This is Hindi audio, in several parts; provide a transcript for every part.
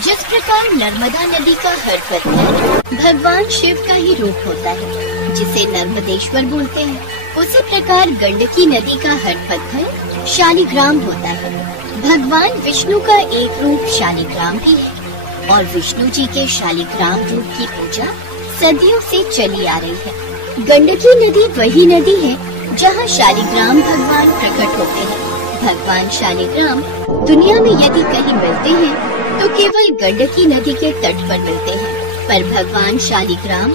जिस प्रकार नर्मदा नदी का हर पत्थर भगवान शिव का ही रूप होता है, जिसे नर्मदेश्वर बोलते हैं, उसी प्रकार गंडकी नदी का हर पत्थर शालिग्राम होता है। भगवान विष्णु का एक रूप शालिग्राम भी है और विष्णु जी के शालिग्राम रूप की पूजा सदियों से चली आ रही है। गंडकी नदी वही नदी है जहाँ शालिग्राम भगवान प्रकट होते हैं। भगवान शालिग्राम दुनिया में यदि कहीं मिलते हैं तो केवल गंडकी नदी के तट पर मिलते हैं। पर भगवान शालिग्राम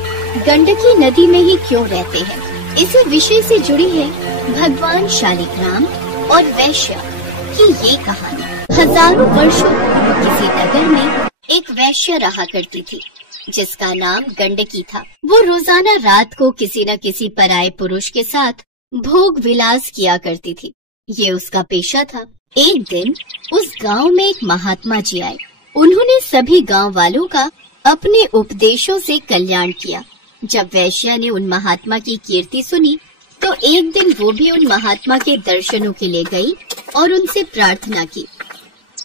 गंडकी नदी में ही क्यों रहते हैं, इसी विषय से जुड़ी है भगवान शालिग्राम और वैश्य की ये कहानी। हजारों वर्षों पूर्व किसी नगर में एक वैश्य रहा करती थी जिसका नाम गंडकी था। वो रोजाना रात को किसी न किसी पराये पुरुष के साथ भोग विलास किया करती थी। ये उसका पेशा था। एक दिन उस गांव में एक महात्मा जी आए। उन्होंने सभी गांव वालों का अपने उपदेशों से कल्याण किया। जब वैश्या ने उन महात्मा की कीर्ति सुनी तो एक दिन वो भी उन महात्मा के दर्शनों के लिए गई और उनसे प्रार्थना की,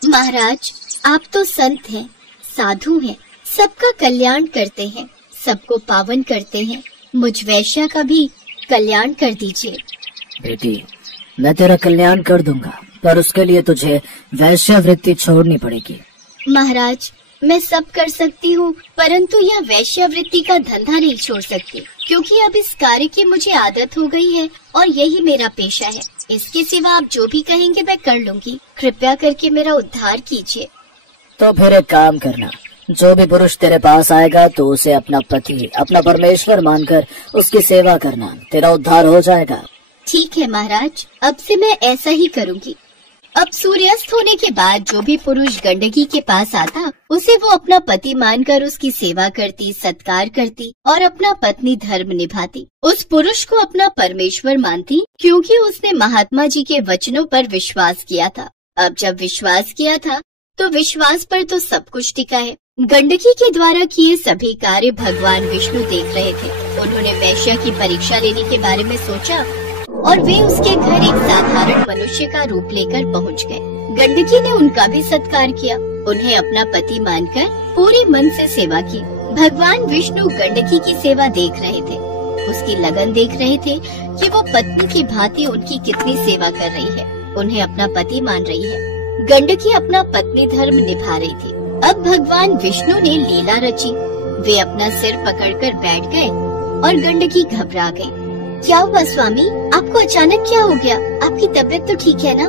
महाराज आप तो संत हैं, साधु हैं, सबका कल्याण करते हैं, सबको पावन करते हैं, मुझ वैश्या का भी कल्याण कर दीजिए। बेटी, मैं तेरा कल्याण कर दूंगा, पर उसके लिए तुझे वैश्यावृत्ति छोड़नी पड़ेगी। महाराज मैं सब कर सकती हूँ, परंतु यह वैश्यावृत्ति का धंधा नहीं छोड़ सकती, क्योंकि अब इस कार्य की मुझे आदत हो गई है और यही मेरा पेशा है। इसके सिवा आप जो भी कहेंगे मैं कर लूंगी। कृपया करके मेरा उद्धार कीजिए। तो फिर एक काम करना, जो भी पुरुष तेरे पास आएगा तो उसे अपना पति, अपना परमेश्वर मानकर उसकी सेवा करना, तेरा उद्धार हो जाएगा। ठीक है महाराज, अब से मैं ऐसा ही करूंगी। अब सूर्यास्त होने के बाद जो भी पुरुष गंडकी के पास आता, उसे वो अपना पति मानकर उसकी सेवा करती, सत्कार करती और अपना पत्नी धर्म निभाती। उस पुरुष को अपना परमेश्वर मानती, क्योंकि उसने महात्मा जी के वचनों पर विश्वास किया था। अब जब विश्वास किया था तो विश्वास पर तो सब कुछ टिका है। गंडकी के द्वारा किए सभी कार्य भगवान विष्णु देख रहे थे। उन्होंने वैश्या की परीक्षा लेने के बारे में सोचा और वे उसके घर एक साधारण मनुष्य का रूप लेकर पहुंच गए। गंडकी ने उनका भी सत्कार किया, उन्हें अपना पति मानकर पूरे मन से सेवा की। भगवान विष्णु गंडकी की सेवा देख रहे थे, उसकी लगन देख रहे थे कि वो पत्नी की भांति उनकी कितनी सेवा कर रही है, उन्हें अपना पति मान रही है। गंडकी अपना पत्नी धर्म निभा रही थी। अब भगवान विष्णु ने लीला रची। वे अपना सिर पकड़कर बैठ गए और गंडकी घबरा गई। क्या हुआ स्वामी, आपको अचानक क्या हो गया? आपकी तबीयत तो ठीक है ना?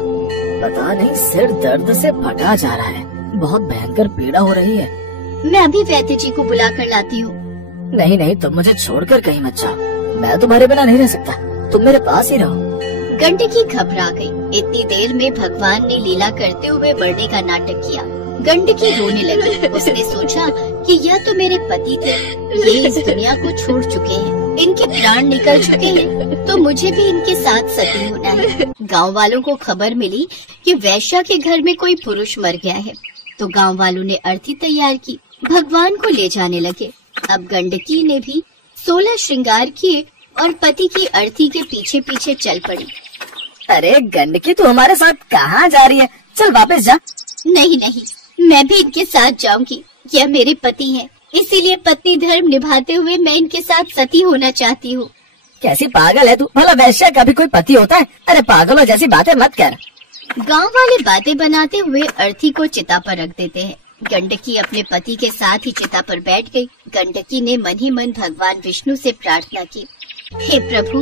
पता नहीं, सिर दर्द से फटा जा रहा है, बहुत भयंकर पीड़ा हो रही है। मैं अभी वैद्य जी को बुला कर लाती हूँ। नहीं नहीं, तुम मुझे छोड़कर कहीं मत जाओ, मैं तुम्हारे बिना नहीं रह सकता, तुम मेरे पास ही रहो। गंडकी घबरा गई। इतनी देर में भगवान ने लीला करते हुए मरने का नाटक किया। गंडकी रोने लगी। उसने सोचा कि यह तो मेरे पति थे, ये इस दुनिया को छोड़ चुके हैं, इनके प्राण निकल चुके हैं, तो मुझे भी इनके साथ सती होना है। गांव वालों को खबर मिली कि वैश्या के घर में कोई पुरुष मर गया है, तो गांव वालों ने अर्थी तैयार की, भगवान को ले जाने लगे। अब गंडकी ने भी 16 श्रृंगार किए और पति की अर्थी के पीछे पीछे चल पड़ी। अरे गंडकी, तू हमारे साथ कहाँ जा रही है? चल वापस जा। नहीं नहीं, मैं भी इनके साथ जाऊंगी। यह मेरे पति हैं, इसीलिए पत्नी धर्म निभाते हुए मैं इनके साथ सती होना चाहती हूँ। कैसी पागल है तू? भला वैश्या का भी कोई पति होता है? अरे पागलों जैसी बातें मत कर। गांव वाले बातें बनाते हुए अर्थी को चिता पर रख देते हैं। गंडकी अपने पति के साथ ही चिता पर बैठ गई। गंडकी ने मन ही मन भगवान विष्णु से प्रार्थना की, हे प्रभु,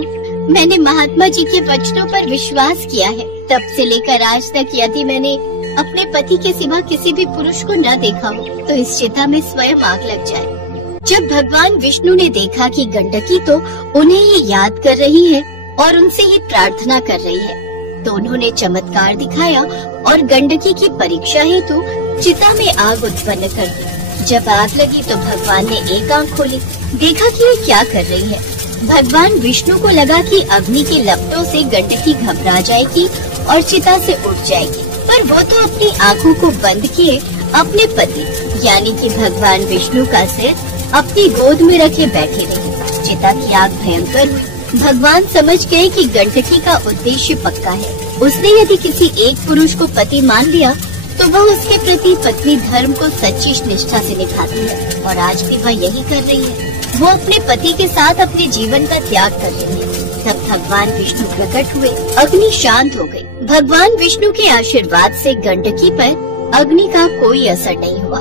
मैंने महात्मा जी के वचनों पर विश्वास किया है। तब से लेकर आज तक यदि मैंने अपने पति के सिवा किसी भी पुरुष को न देखा हो तो इस चिता में स्वयं आग लग जाए। जब भगवान विष्णु ने देखा कि गंडकी तो उन्हें ही याद कर रही है और उनसे ही प्रार्थना कर रही है, तो उन्होंने चमत्कार दिखाया और गंडकी की परीक्षा हेतु चिता में आग उत्पन्न कर दी। जब आग लगी तो भगवान ने एक आंख खोली, देखा कि ये क्या कर रही है। भगवान विष्णु को लगा कि अग्नि की लपटों से गंडकी घबरा जाएगी और चिता से उठ जाएगी, पर वो तो अपनी आँखों को बंद किए अपने पति यानी कि भगवान विष्णु का सिर अपनी गोद में रखे बैठे रहे। चिता की आग भयंकर हुई। भगवान समझ गए कि गंडकी का उद्देश्य पक्का है। उसने यदि किसी एक पुरुष को पति मान लिया तो वह उसके प्रति पत्नी धर्म को सच्ची निष्ठा से निभाती है और आज भी वह यही कर रही है। वो अपने पति के साथ अपने जीवन का त्याग कर रही है। तब भगवान विष्णु प्रकट हुए, अग्नि शांत हो गई। भगवान विष्णु के आशीर्वाद से गंडकी पर अग्नि का कोई असर नहीं हुआ।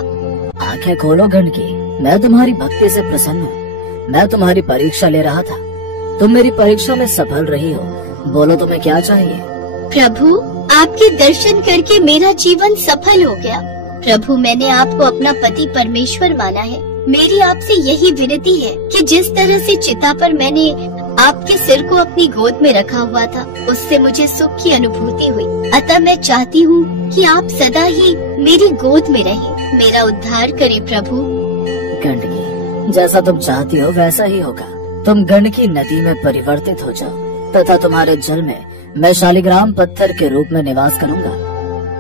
आंखें खोलो गंडकी, मैं तुम्हारी भक्ति से प्रसन्न हूँ। मैं तुम्हारी परीक्षा ले रहा था, तुम मेरी परीक्षा में सफल रही हो। बोलो तुम्हें क्या चाहिए? प्रभु, आपके दर्शन करके मेरा जीवन सफल हो गया। प्रभु, मैंने आपको अपना पति परमेश्वर माना है। मेरी आपसे यही विनती है कि जिस तरह से चिता पर मैंने आपके सिर को अपनी गोद में रखा हुआ था, उससे मुझे सुख की अनुभूति हुई। अतः मैं चाहती हूँ कि आप सदा ही मेरी गोद में रहें। मेरा उद्धार करें प्रभु। गंडकी, जैसा तुम चाहती हो वैसा ही होगा। तुम गंडकी नदी में परिवर्तित हो जाओ तथा तुम्हारे जल में मैं शालिग्राम पत्थर के रूप में निवास करूंगा।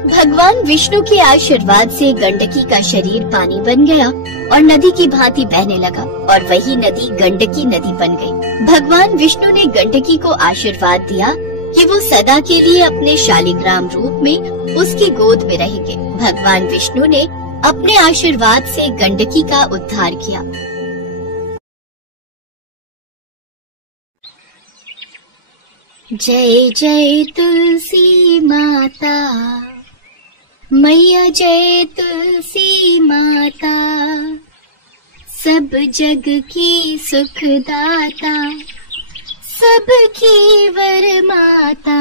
भगवान विष्णु के आशीर्वाद से गंडकी का शरीर पानी बन गया और नदी की भांति बहने लगा और वही नदी गंडकी नदी बन गई। भगवान विष्णु ने गंडकी को आशीर्वाद दिया कि वो सदा के लिए अपने शालिग्राम रूप में उसकी गोद में रहेंगे। भगवान विष्णु ने अपने आशीर्वाद से गंडकी का उद्धार किया। जय जय तुलसी माता, मैया जय तुलसी माता, सब जग की सुखदाता, सबकी वर माता।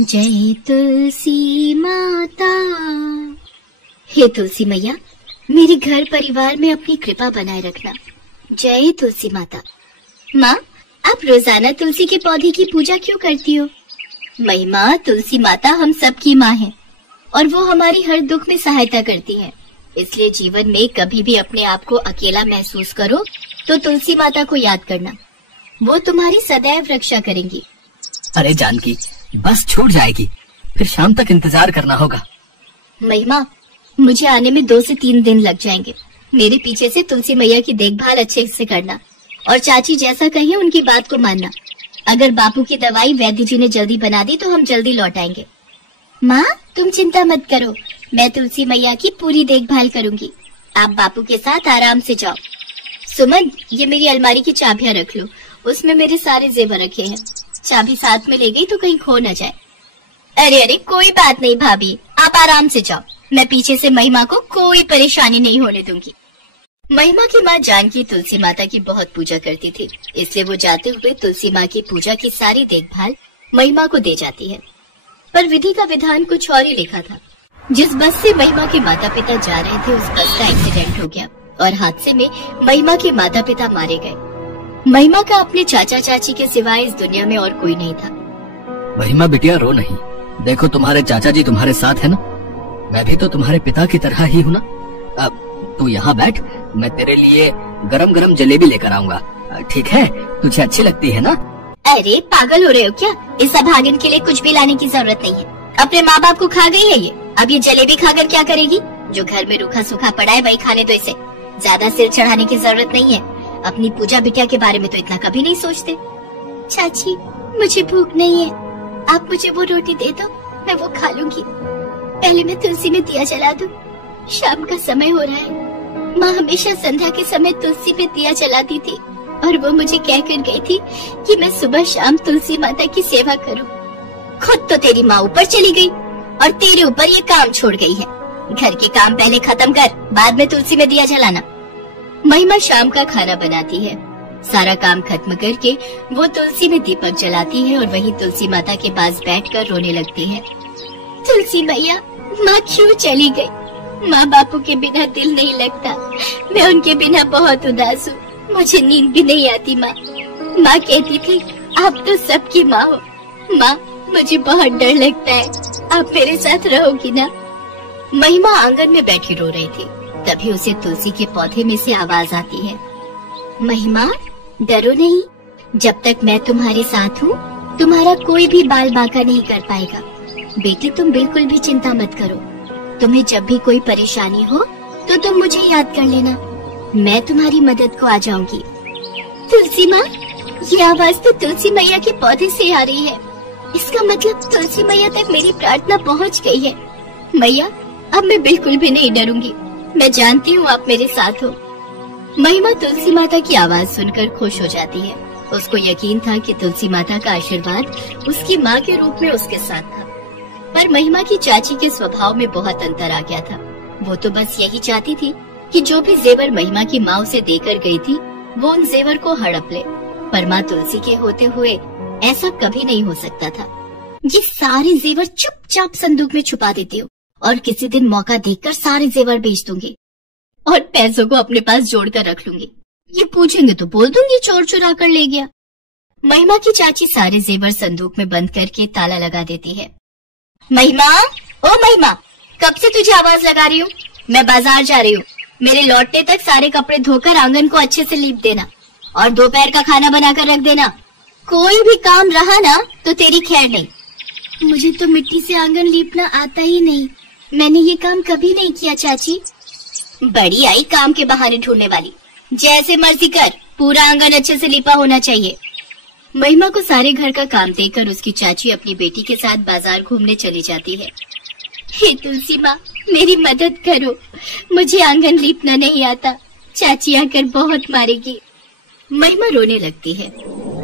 जय तुलसी माता। हे तुलसी मैया, मेरे घर परिवार में अपनी कृपा बनाए रखना। जय तुलसी माता। माँ, आप रोजाना तुलसी के पौधे की पूजा क्यों करती हो? महिमा, तुलसी माता हम सबकी माँ है और वो हमारी हर दुख में सहायता करती है। इसलिए जीवन में कभी भी अपने आप को अकेला महसूस करो तो तुलसी माता को याद करना, वो तुम्हारी सदैव रक्षा करेंगी। अरे जानकी, बस छूट जाएगी, फिर शाम तक इंतजार करना होगा। महिमा, मुझे आने में 2 से 3 दिन लग जाएंगे। मेरे पीछे से तुलसी मैया की देखभाल अच्छे से करना और चाची जैसा कहे उनकी बात को मानना। अगर बापू की दवाई वैद्य जी ने जल्दी बना दी तो हम जल्दी लौट आएंगे। माँ, तुम चिंता मत करो, मैं तुलसी मैया की पूरी देखभाल करूंगी। आप बापू के साथ आराम से जाओ। सुमन, ये मेरी अलमारी की चाबियां रख लो, उसमें मेरे सारे जेवर रखे हैं। चाबी साथ में ले गई तो कहीं खो न जाए। अरे अरे, कोई बात नहीं भाभी, आप आराम से जाओ। मैं पीछे से महिमा को कोई परेशानी नहीं होने दूंगी। महिमा की माँ जानकी तुलसी माता की बहुत पूजा करती थी, इसलिए वो जाते हुए तुलसी माँ की पूजा की सारी देखभाल महिमा को दे जाती है। पर विधि का विधान कुछ और ही लिखा था। जिस बस से महिमा के माता पिता जा रहे थे, उस बस का एक्सीडेंट हो गया और हादसे में महिमा के माता पिता मारे गए। महिमा का अपने चाचा चाची के सिवाय इस दुनिया में और कोई नहीं था। महिमा बिटिया, रो नहीं, देखो तुम्हारे चाचा जी तुम्हारे साथ है ना। मैं भी तो तुम्हारे पिता की तरह ही हूँ ना। अब तू यहाँ बैठ, मैं तेरे लिए गरम गरम जलेबी लेकर आऊंगा, ठीक है? तुझे अच्छी लगती है ना? अरे पागल हो रहे हो क्या? इस अभागन के लिए कुछ भी लाने की जरूरत नहीं है। अपने माँ बाप को खा गई है ये, अब ये जलेबी खाकर क्या करेगी? जो घर में रूखा सूखा पड़ा है वही खाने दो इसे। ज्यादा सिर चढ़ाने की जरूरत नहीं है। अपनी पूजा बिटिया के बारे में तो इतना कभी नहीं सोचते। चाची, मुझे भूख नहीं है, आप मुझे वो रोटी दे दो, मैं वो खा लूंगी। पहले मैं तुलसी में दिया जला दूं। शाम का समय हो रहा है। माँ हमेशा संध्या के समय तुलसी पे दिया जलाती थी और वो मुझे कह कर गई थी कि मैं सुबह शाम तुलसी माता की सेवा करूं। खुद तो तेरी माँ ऊपर चली गई और तेरे ऊपर ये काम छोड़ गई है। घर के काम पहले खत्म कर, बाद में तुलसी में दिया जलाना। महिमा शाम का खाना बनाती है। सारा काम खत्म करके वो तुलसी में दीपक जलाती है और वही तुलसी माता के पास बैठकर रोने लगती है। तुलसी मैया, माँ क्यों चली गई? माँ बापू के बिना दिल नहीं लगता। मैं उनके बिना बहुत उदास हूँ, मुझे नींद भी नहीं आती। माँ कहती थी आप तो सबकी माँ हो। माँ, मुझे बहुत डर लगता है, आप मेरे साथ रहोगी ना? महिमा आंगन में बैठी रो रही थी, तभी उसे तुलसी के पौधे में से आवाज आती है। महिमा, डरो नहीं, जब तक मैं तुम्हारे साथ हूँ तुम्हारा कोई भी बाल बांका नहीं कर पाएगा। बेटी, तुम बिल्कुल भी चिंता मत करो। तुम्हें जब भी कोई परेशानी हो तो तुम मुझे याद कर लेना, मैं तुम्हारी मदद को आ जाऊंगी। तुलसी माँ, ये आवाज तो तुलसी मैया के पौधे से आ रही है। इसका मतलब तुलसी मैया तक मेरी प्रार्थना पहुँच गई है। मैया, अब मैं बिल्कुल भी नहीं डरूंगी। मैं जानती हूँ आप मेरे साथ हो। महिमा तुलसी माता की आवाज सुनकर खुश हो जाती है। उसको यकीन था कि तुलसी माता का आशीर्वाद उसकी माँ के रूप में उसके साथ था। पर महिमा की चाची के स्वभाव में बहुत अंतर आ गया था। वो तो बस यही चाहती थी कि जो भी जेवर महिमा की माँ उसे देकर गई थी वो उन जेवर को हड़प ले। पर माँ तुलसी के होते हुए ऐसा कभी नहीं हो सकता था। ये सारे जेवर चुपचाप संदूक में छुपा देती हूँ और किसी दिन मौका देखकर सारे जेवर बेच दूंगी और पैसों को अपने पास जोड़कर रख लूंगी। ये पूछेंगे तो बोल दूंगी चोर चुरा कर ले गया। महिमा की चाची सारे जेवर संदूक में बंद करके ताला लगा देती है। महिमा, ओ महिमा, कब से तुझे आवाज लगा रही हूँ? मैं बाजार जा रही हूँ। मेरे लौटने तक सारे कपड़े धोकर आंगन को अच्छे से लीप देना और दोपहर का खाना बनाकर रख देना। कोई भी काम रहा ना तो तेरी खैर नहीं। मुझे तो मिट्टी से आंगन लीपना आता ही नहीं। मैंने ये काम कभी नहीं किया चाची। बड़ी आई काम के बहाने ढूंढने वाली। जैसे मर्जी कर, पूरा आंगन अच्छे से लिपा होना चाहिए। महिमा को सारे घर का काम देकर उसकी चाची अपनी बेटी के साथ बाजार घूमने चली जाती है। हे तुलसी माँ, मेरी मदद करो, मुझे आंगन लीपना नहीं आता। चाची आकर बहुत मारेगी। महिमा रोने लगती है।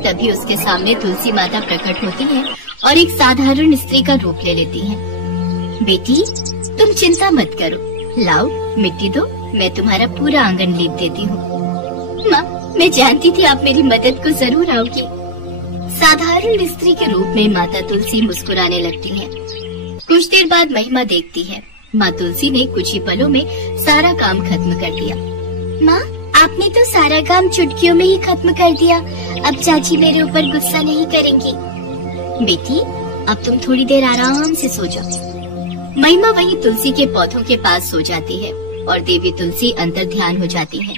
तभी उसके सामने तुलसी माता प्रकट होती है और एक साधारण स्त्री का रूप ले लेती है। बेटी, तुम चिंता मत करो, लाओ मिट्टी दो, मैं तुम्हारा पूरा आंगन लीप देती हूँ। माँ, मैं जानती थी आप मेरी मदद को जरूर आओगी। साधारण स्त्री के रूप में माता तुलसी मुस्कुराने लगती है। कुछ देर बाद महिमा देखती है माँ तुलसी ने कुछ ही पलों में सारा काम खत्म कर दिया। माँ, आपने तो सारा काम चुटकियों में ही खत्म कर दिया। अब चाची मेरे ऊपर गुस्सा नहीं करेंगी। बेटी, अब तुम थोड़ी देर आराम से सो जाओ। महिमा वहीं तुलसी के पौधों के पास सो जाती है और देवी तुलसी अंतर ध्यान हो जाती है।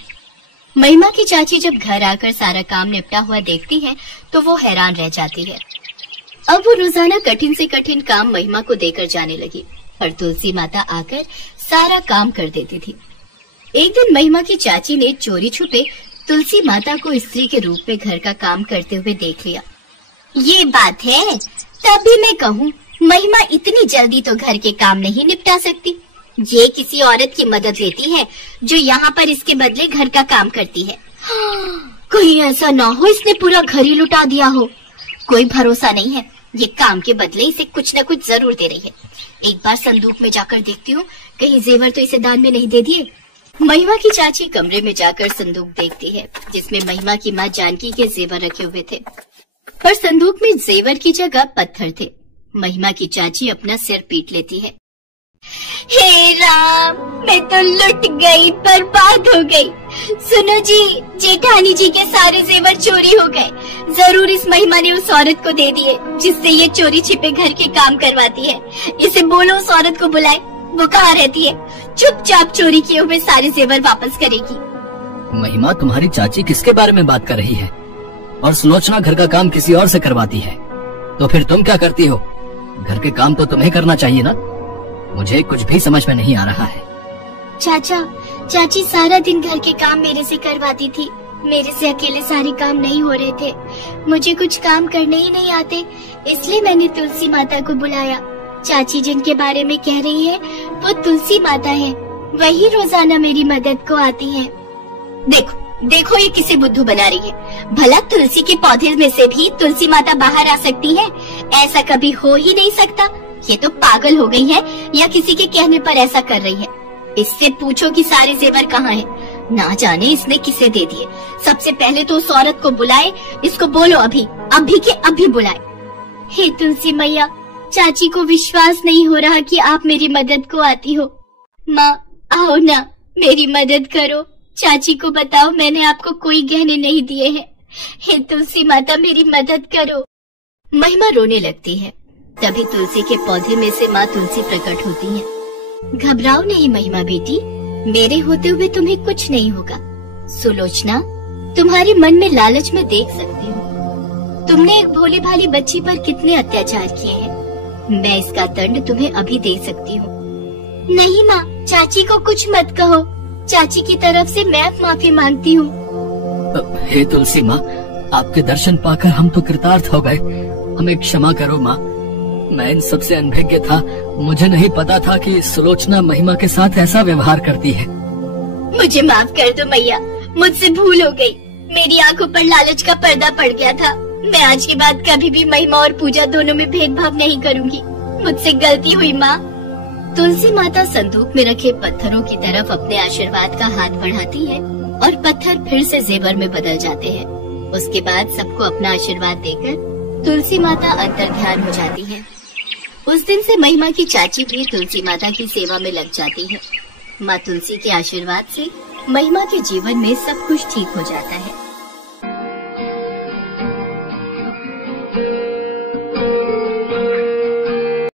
महिमा की चाची जब घर आकर सारा काम निपटा हुआ देखती है तो वो हैरान रह जाती है। अब वो रोजाना कठिन से कठिन काम महिमा को देकर जाने लगी और तुलसी माता आकर सारा काम कर देती थी। एक दिन महिमा की चाची ने चोरी छुपे तुलसी माता को स्त्री के रूप में घर का काम करते हुए देख लिया। ये बात है, तभी मैं कहूँ महिमा इतनी जल्दी तो घर के काम नहीं निपटा सकती। ये किसी औरत की मदद लेती है जो यहाँ पर इसके बदले घर का काम करती है। कहीं ऐसा ना हो इसने पूरा घर ही लुटा दिया हो। कोई भरोसा नहीं है, ये काम के बदले इसे कुछ न कुछ जरूर दे रही है। एक बार संदूक में जाकर देखती हूँ, कहीं जेवर तो इसे दान में नहीं दे दिए। महिमा की चाची कमरे में जाकर संदूक देखती है जिसमें महिमा की माँ जानकी के जेवर रखे हुए थे, पर संदूक में जेवर की जगह पत्थर थे। महिमा की चाची अपना सिर पीट लेती है। हे राम, मैं तो लुट गई, बर्बाद हो गई। सुनो जी, जेठानी जी के सारे जेवर चोरी हो गए। जरूर इस महिमा ने उस औरत को दे दिए जिससे ये चोरी छिपे घर के काम करवाती है। इसे बोलो उस औरत को बुलाए, वो कहाँ रहती है। चुपचाप चोरी किए हुए सारे जेवर वापस करेगी। महिमा, तुम्हारी चाची किसके बारे में बात कर रही है? और सुलोचना घर का काम किसी और से करवाती है, तो फिर तुम क्या करती हो? घर के काम तो तुम्हें करना चाहिए ना। मुझे कुछ भी समझ में नहीं आ रहा है। चाचा, चाची सारा दिन घर के काम मेरे से करवाती थी। मेरे से अकेले सारे काम नहीं हो रहे थे। मुझे कुछ काम करने ही नहीं आते, इसलिए मैंने तुलसी माता को बुलाया। चाची जिनके बारे में कह रही है वो तुलसी माता है, वही रोजाना मेरी मदद को आती है। देखो देखो, ये किसे बुद्धू बना रही है। भला तुलसी के पौधे में से भी तुलसी माता बाहर आ सकती है? ऐसा कभी हो ही नहीं सकता। ये तो पागल हो गई है या किसी के कहने पर ऐसा कर रही है। इससे पूछो कि सारे जेवर कहाँ हैं। ना जाने इसने किसे दे दिए। सबसे पहले तो उस औरत को बुलाए, इसको बोलो अभी के अभी बुलाए। हे तुलसी मैया, चाची को विश्वास नहीं हो रहा कि आप मेरी मदद को आती हो। माँ, आओ ना, मेरी मदद करो। चाची को बताओ मैंने आपको कोई गहने नहीं दिए हैं। हे तुलसी माता, मेरी मदद करो। महिमा रोने लगती है। तभी तुलसी के पौधे में से माँ तुलसी प्रकट होती है। घबराओ नहीं महिमा बेटी, मेरे होते हुए तुम्हें कुछ नहीं होगा। सुलोचना, तुम्हारे मन में लालच में देख सकती हूँ। तुमने एक भोली भाली बच्ची पर कितने अत्याचार किए हैं। मैं इसका दंड तुम्हें अभी दे सकती हूँ। नहीं माँ, चाची को कुछ मत कहो। चाची की तरफ से मैं माफी मांगती हूँ। हे तुलसी माँ, आपके दर्शन पाकर हम तो कृतार्थ हो गए। हमें क्षमा करो माँ। मैं इन सबसे अनभिज्ञ था। मुझे नहीं पता था कि सुलोचना महिमा के साथ ऐसा व्यवहार करती है। मुझे माफ कर दो मैया, मुझसे भूल हो गई। मेरी आंखों पर लालच का पर्दा पड़ गया था। मैं आज के बाद कभी भी महिमा और पूजा दोनों में भेदभाव नहीं करूंगी। मुझसे गलती हुई माँ। तुलसी माता संदूक में रखे पत्थरों की तरफ अपने आशीर्वाद का हाथ बढ़ाती है और पत्थर फिर से जेवर में बदल जाते हैं। उसके बाद सबको अपना आशीर्वाद देकर तुलसी माता अंतर ध्यान हो जाती है। उस दिन से महिमा की चाची भी तुलसी माता की सेवा में लग जाती है। माँ तुलसी के आशीर्वाद से महिमा के जीवन में सब कुछ ठीक हो जाता है।